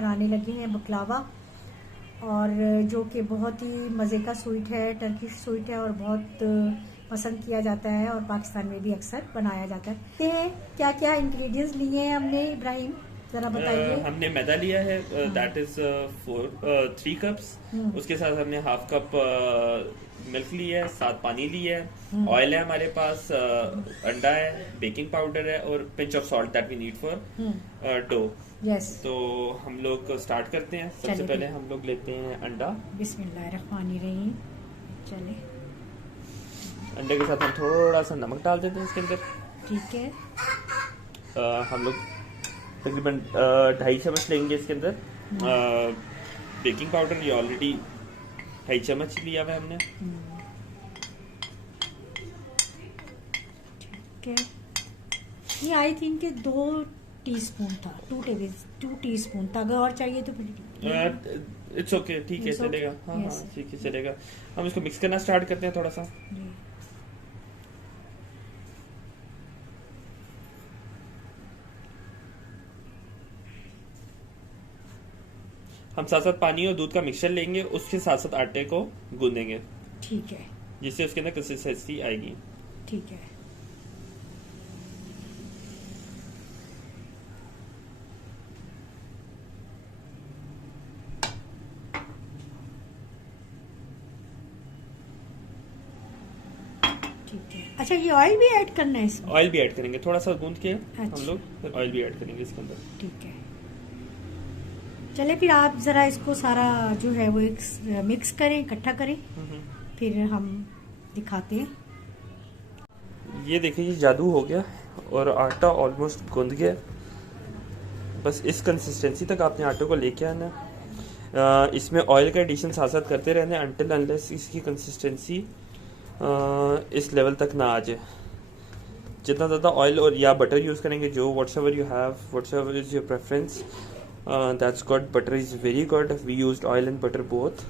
बनाने लगे हैं बकलावा, और जो कि बहुत ही मज़े का स्वीट है, टर्किश स्वीट है और बहुत पसंद किया जाता है और पाकिस्तान में भी अक्सर बनाया जाता है। क्या क्या इंग्रेडिएंट्स लिए हैं हमने, इब्राहिम जरा बताइए। हमने मैदा लिया है, दैट इज 3 कप्स। उसके साथ हमने हाफ कप मिल्क लिया है, साथ पानी लिया है, ऑयल है हमारे पास, अंडा है, बेकिंग पाउडर है और pinch of salt that we need for dough. Yes, तो हम लोग स्टार्ट करते हैं। सबसे पहले हम लोग लेते हैं अंडा। बिस्मिल्लाहिर्रहमानिर्रहीम। चले, अंडे के साथ हम थोड़ा सा नमक डाल देते हैं इसके अंदर। ठीक है। हम लोग तकरीबन 2.5 चम्मच लेंगे इसके अंदर बेकिंग पाउडर। ये ऑलरेडी 2.5 चम्मच लिया हुआ है हमने। ठीक है, ये आई थिंक 2 टीस्पून था, 2 टीस्पून था। अगर और चाहिए तो फिर इट्स ओके, ठीक है, चलेगा। हाँ हाँ, ठीक है, चलेगा। हम इसको मिक्स करना स्टार्ट करते हैं थोड़ा सा। हम साथ साथ पानी और दूध का मिक्सचर लेंगे, उसके साथ साथ आटे को गूंदेंगे। ठीक है, जिससे उसके अंदर कंसिस्टेंसी आएगी। ठीक है। ठीक है, अच्छा ये ऑयल भी ऐड करना है इसमें? ऑयल भी ऐड करेंगे, थोड़ा सा गूंद के अच्छा। हम लोग फिर ऑयल भी ऐड करेंगे इसके अंदर। ठीक है, चले फिर आप जरा इसको सारा जो है वो एक मिक्स करें, इकट्ठा करें, फिर हम दिखाते हैं। ये देखिए, ये जादू हो गया और आटा ऑलमोस्ट गूंद गया। बस इस कंसिस्टेंसी तक आपने आटे को लेके आना। इसमें ऑयल का एडिशन साथ साथ करते रहना है अनटिल अनलेस इसकी कंसिस्टेंसी इस लेवल तक ना आ जाए। जितना ज़्यादा ऑयल और या बटर यूज़ करेंगे, जो whatsoever you have, whatsoever is your preference, that's good. Butter is very good, we used oil and butter both.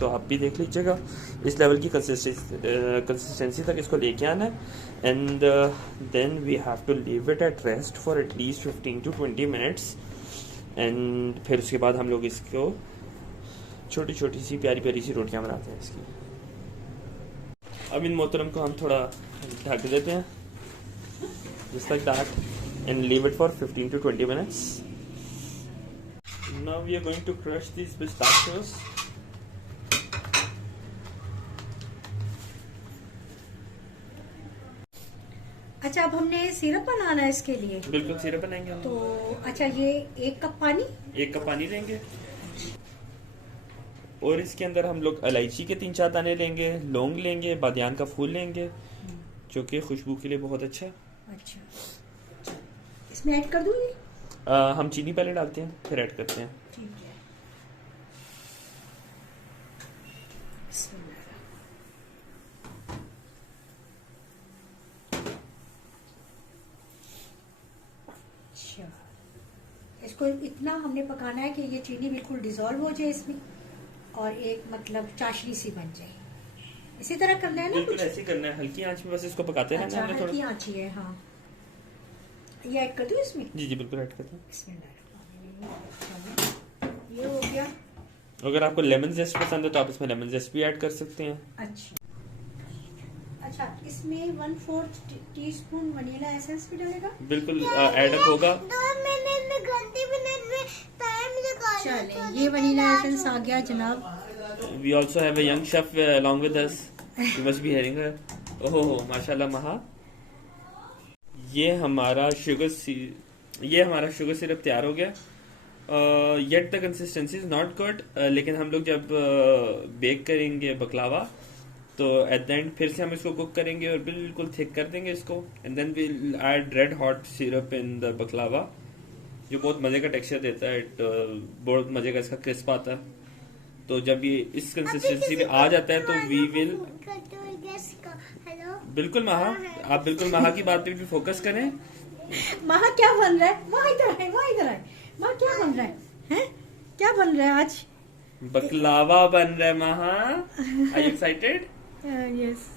तो आप भी देख लीजिएगा, इस लेवल की कंसिस्टेंसी तक इसको लेके आना है। And then we have to leave it at rest for at least 15 to 20 minutes. एंड फिर उसके बाद हम लोग इसको छोटी छोटी सी प्यारी प्यारी सी रोटियां बनाते हैं इसकी। अब इन मोहतरम को हम थोड़ा ढक देते हैं, just like that, and leave it for 15 to 20 minutes. Now we are going to crush this pistachios. अच्छा, अब हमने सिरप बनाना है इसके लिए? बिल्कुल, सिरप बनाएंगे हम। तो अच्छा, ये 1 कप पानी? 1 कप पानी लेंगे और इसके अंदर हम लोग इलायची के 3-4 दाने लेंगे, लौंग लेंगे, बादियान का फूल लेंगे जो कि खुशबू के लिए बहुत अच्छा है। अच्छा, इसमें ऐड कर दूँ ये? हम चीनी पहले डालते हैं फिर ऐड करते हैं। ठीक है। अच्छा, इसको इतना हमने पकाना है कि ये चीनी बिल्कुल डिजोल्व हो जाए इसमें और एक मतलब चाशनी सी बन जाए। इसी तरह करना है ना? बिल्कुल ऐसे ही करना है, हल्की आंच में बस इसको पकाते रहना है। अच्छा, हल्की आंच ही है। हाँ, ये ऐड कर दूँ इसमें? जी जी, बिल्कुल ऐड करते हैं। ये हो गया। अगर आपको लेमन जेस्ट पसंद है तो आप इसमें लेमन जेस्ट भी ऐड कर सकते हैं। अच्छा, इसमें 1/4 टीस्पून वनीला एसेंस भी डालेगा? बिल्कुल ऐड अप होगा। चले, ये वनीला एसेंस आ गया जनाब। We also have a young chef along with us, you must be hearing her. ओहो माशाल्लाह महा। ये हमारा शुगर सिरप तैयार हो गया। Yet the consistency is not good, लेकिन हम लोग जब बेक करेंगे बकलावा तो एट द एंड फिर से हम इसको कुक करेंगे और बिल्कुल थिक कर देंगे इसको। And then we'll add red hot syrup in the baklava, जो बहुत मजे का टेक्सचर देता है। बहुत मजे का इसका क्रिस्प आता है। तो जब ये इस कंसिस्टेंसी पे आ जाता है तो वी विल। बिल्कुल महा, आप बिल्कुल महा की बात पे भी फोकस करें। महा क्या बन रहा है? वहाँ इधर है। महा क्या बन रहा है? हैं? क्या बन रहा है आज? बकलावा बन रहा है महा। Are you excited? यस।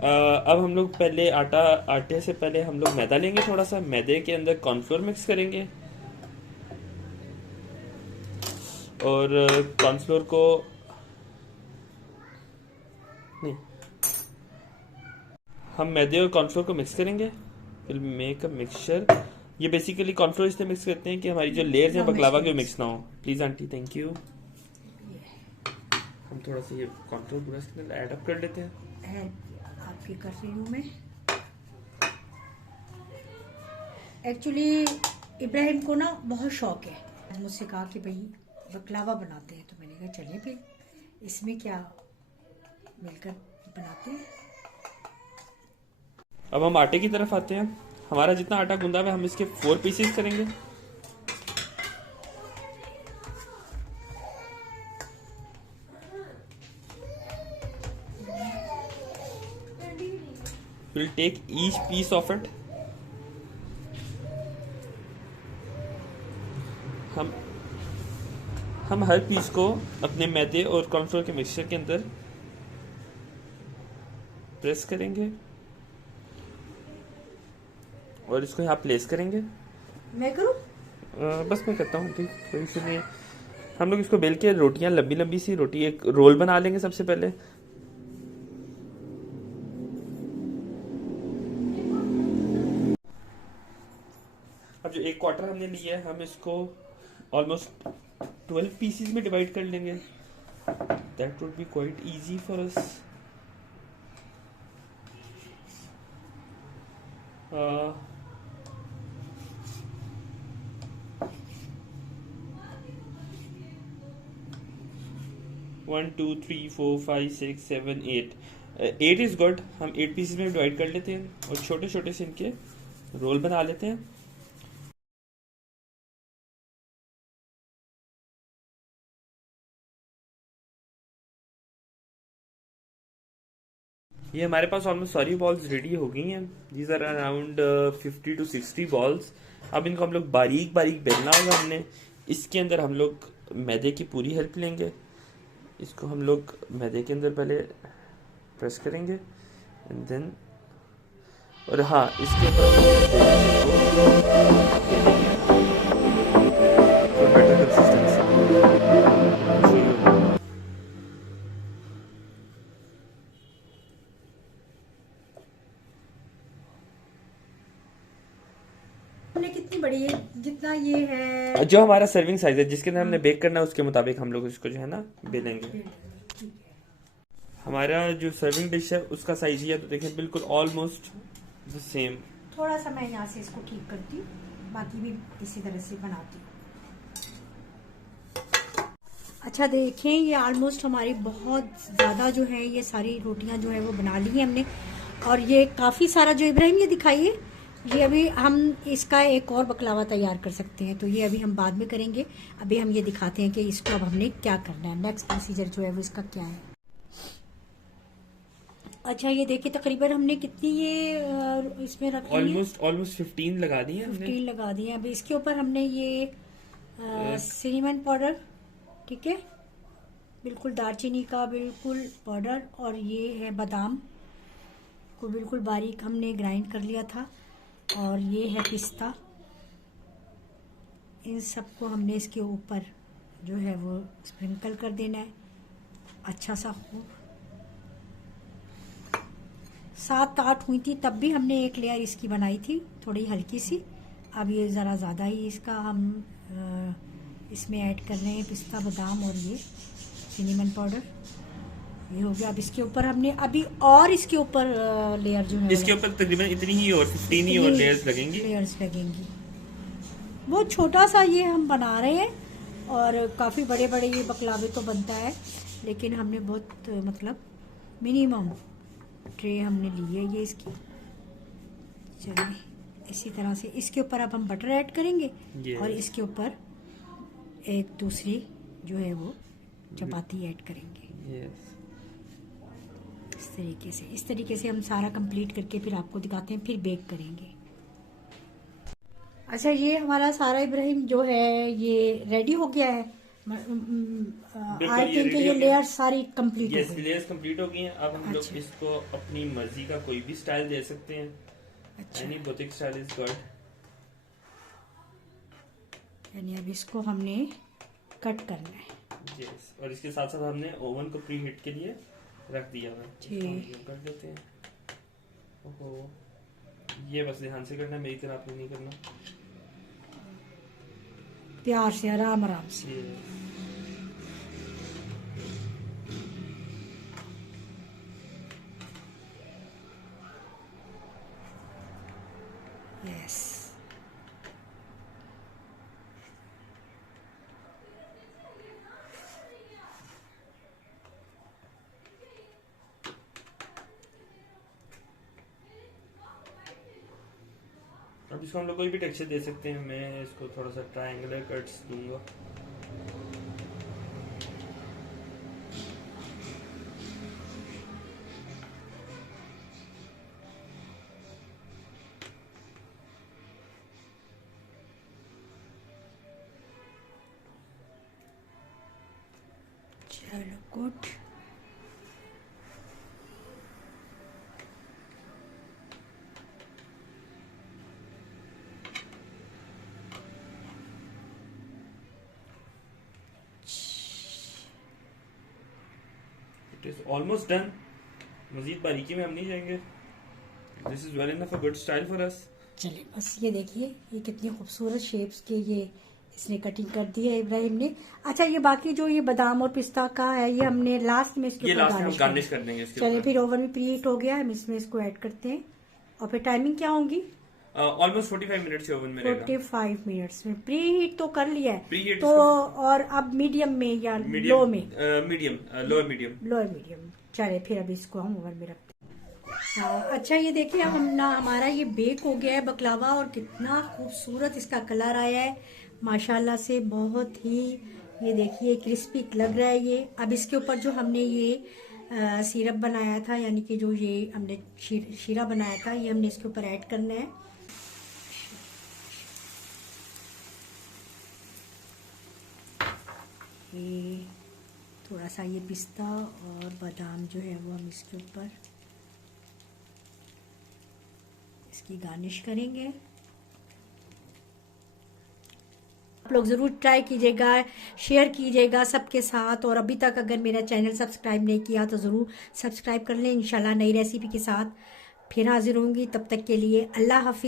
अब हम लोग पहले आटे से पहले हम लोग मैदा लेंगे। थोड़ा सा मैदे के अंदर कॉर्नफ्लोर मिक्स करेंगे। और कॉर्नफ्लोर को नहीं, हम मैदे और कॉर्नफ्लोर को मिक्स करेंगे। Will make a mixture. ये बेसिकली कॉर्नफ्लोर इसलिए मिक्स करते हैं कि हमारी जो लेयर्स हैं बकलावा के मिक्स ना हो। Please aunty, thank you. हम थोड़ा सा ये कॉर्नफ्लोर पूरा इसके अंदर ऐड अप कर लेते हैं। आपकी कर रही हूँ मैं। एक्चुअली इब्राहिम को ना बहुत शौक है, मुझसे कहा कि भाई बकलावा बनाते हैं, तो मैंने कहा चलिए फिर इसमें क्या मिलकर बनाते हैं। अब हम आटे की तरफ आते हैं। हमारा जितना आटा गूंदा हुआ है हम इसके 4 पीसेस करेंगे। We'll take each piece of it. हम हर पीस को अपने मैदे और कॉर्नफ्लोर के मिक्सचर के अंदर प्रेस करेंगे और इसको यहाँ प्लेस करेंगे। मैं करूँ? बस मैं करता हूँ, ठीक, कोई इशू नहीं है। हम लोग इसको बेल के रोटियां, लंबी लंबी सी रोटी, एक रोल बना लेंगे सबसे पहले। अब जो एक क्वार्टर हमने लिया है हम इसको ऑलमोस्ट 12 पीसेस में डिवाइड कर लेंगे। That would be quite easy for us. One two three four five six seven eight, 8 is good. हम 8 पीसेस में डिवाइड कर लेते हैं और छोटे छोटे से इनके रोल बना लेते हैं। ये हमारे पास ऑलमोस्ट सारी बॉल्स रेडी हो गई हैं। These are around 50 to 60 balls. अब इनको हम लोग बारीक बारीक बेलना होगा हमने। इसके अंदर हम लोग मैदे की पूरी हेल्प लेंगे। इसको हम लोग मैदे के अंदर पहले प्रेस करेंगे एंड देन, और हाँ, इसके बेटर कंसिस्टेंसी। कितनी बड़ी है? जितना ये है, जो हमारा सर्विंग साइज है जिसके अंदर हमने बेक करना है उसके मुताबिक हम लोग इसको जो है ना बेलेंगे। हमारा जो सर्विंग डिश है उसका साइज ही है, तो देखें बिल्कुल ऑलमोस्ट द सेम। थोड़ा सा मैं यहाँ से इसको ठीक करती हूँ, बाकी भी इसी तरह से बनाती हूँ। अच्छा देखें, ये ऑलमोस्ट हमारी बहुत ज़्यादा जो है ये सारी रोटियां जो है वो बना ली हैं हमने। और ये काफ़ी सारा जो इब्राहिम ये दिखाइए, ये अभी हम इसका एक और बकलावा तैयार कर सकते हैं, तो ये अभी हम बाद में करेंगे। अभी हम ये दिखाते हैं कि इसको अब हमने क्या करना है, नेक्स्ट प्रोसीजर जो है वो इसका क्या है। अच्छा ये देखिए तकरीबन हमने कितनी ये इसमें रखी है, ऑलमोस्ट 15 लगा दी है, 15 लगा दी है। अभी इसके ऊपर हमने ये सिनेमन पाउडर, ठीक है, बिल्कुल दालचीनी का बिल्कुल पाउडर, और ये है बादाम को बिल्कुल बारीक हमने ग्राइंड कर लिया था, और ये है पिस्ता। इन सबको हमने इसके ऊपर जो है वो स्प्रिंकल कर देना है अच्छा सा खूब। 7-8 हुई थी तब भी हमने एक लेयर इसकी बनाई थी, थोड़ी हल्की सी। अब ये ज़रा ज़्यादा ही इसका हम इसमें ऐड कर रहे हैं, पिस्ता, बादाम और ये सिनेमन पाउडर। ये हो गया। अब इसके ऊपर हमने अभी और इसके ऊपर लेयर जो है इसके ऊपर तकरीबन इतनी ही और 15 ही और लेयर्स लगेंगी। बहुत छोटा सा ये हम बना रहे हैं, और काफ़ी बड़े बड़े ये बकलावे तो बनता है, लेकिन हमने बहुत मतलब मिनिमम ट्रे हमने ली है ये इसकी। चलिए इसी तरह से इसके ऊपर अब हम बटर ऐड करेंगे, और इसके ऊपर एक दूसरी जो है वो चपाती ऐड करेंगे। इस तरीके से हम सारा कंप्लीट करके फिर आपको दिखाते हैं, फिर बेक करेंगे। अच्छा ये हमारा सारा इब्राहिम जो है ये रेडी हो गया है। आई थिंक ये लेयर सारी कंप्लीट हो गई। लेयर्स कंप्लीट हो गई हैं। अब हम लोग इसको अपनी मर्जी का कोई भी स्टाइल दे सकते हैं। अच्छा, any boutique style is good. यानी अब इसको हमने कट करना है। यस, और इसके साथ साथ हमने ओवन को प्री हीट के लिए रख दिया हुआ है। जी। इसको कर देते हैं। ओहो, ये बस ध्यान से करना, मेरी तरह आपने नहीं करना, प्यार से, आराम आराम से। यस, अब इसको हम लोग कोई भी टेक्सचर दे सकते हैं। मैं इसको थोड़ा सा ट्रायंगुलर कट्स दूंगा। चलो good. It is almost done. मजीद बारीकी में हम नहीं जाएंगे। This is well enough a good style for us. चलिए बस ये देखिए, ये कितनी खूबसूरत शेप्स के ये इसने कटिंग कर दी है इब्राहिम ने। अच्छा, ये बाकी जो ये बादाम और पिस्ता का है, ये हमने लास्ट में इसके ऊपर गार्निश कर देंगे इसके चलिए ऊपर। फिर ओवन में प्रीहीट हो गया, हम इसमें इसको ऐड करते हैं। और फिर टाइमिंग क्या होगी? ऑलमोस्ट 45 मिनट से ओवन में रहेगा। 45 मिनट्स में प्रीहीट तो कर लिया है। प्रीहीट तो और अब मीडियम में या लो में? Medium, lower medium. Lower medium. चलिए फिर अभी इसको हम ओवन में रखते हैं। अच्छा, ये देखिए हमारा ये बेक हो गया है बकलावा, और कितना खूबसूरत इसका कलर आया है माशाल्लाह से, बहुत ही, ये देखिए क्रिस्पी लग रहा है ये। अब इसके ऊपर जो हमने ये सिरप बनाया था, यानी कि जो ये हमने शीरा बनाया था, ये हमने इसके ऊपर ऐड करना है। ये थोड़ा सा ये पिस्ता और बादाम जो है वो हम इसके ऊपर इसकी गार्निश करेंगे। आप लोग ज़रूर ट्राई कीजिएगा, शेयर कीजिएगा सबके साथ, और अभी तक अगर मेरा चैनल सब्सक्राइब नहीं किया तो ज़रूर सब्सक्राइब कर लें। इंशाल्लाह नई रेसिपी के साथ फिर हाजिर होंगी। तब तक के लिए अल्लाह हाफिज़।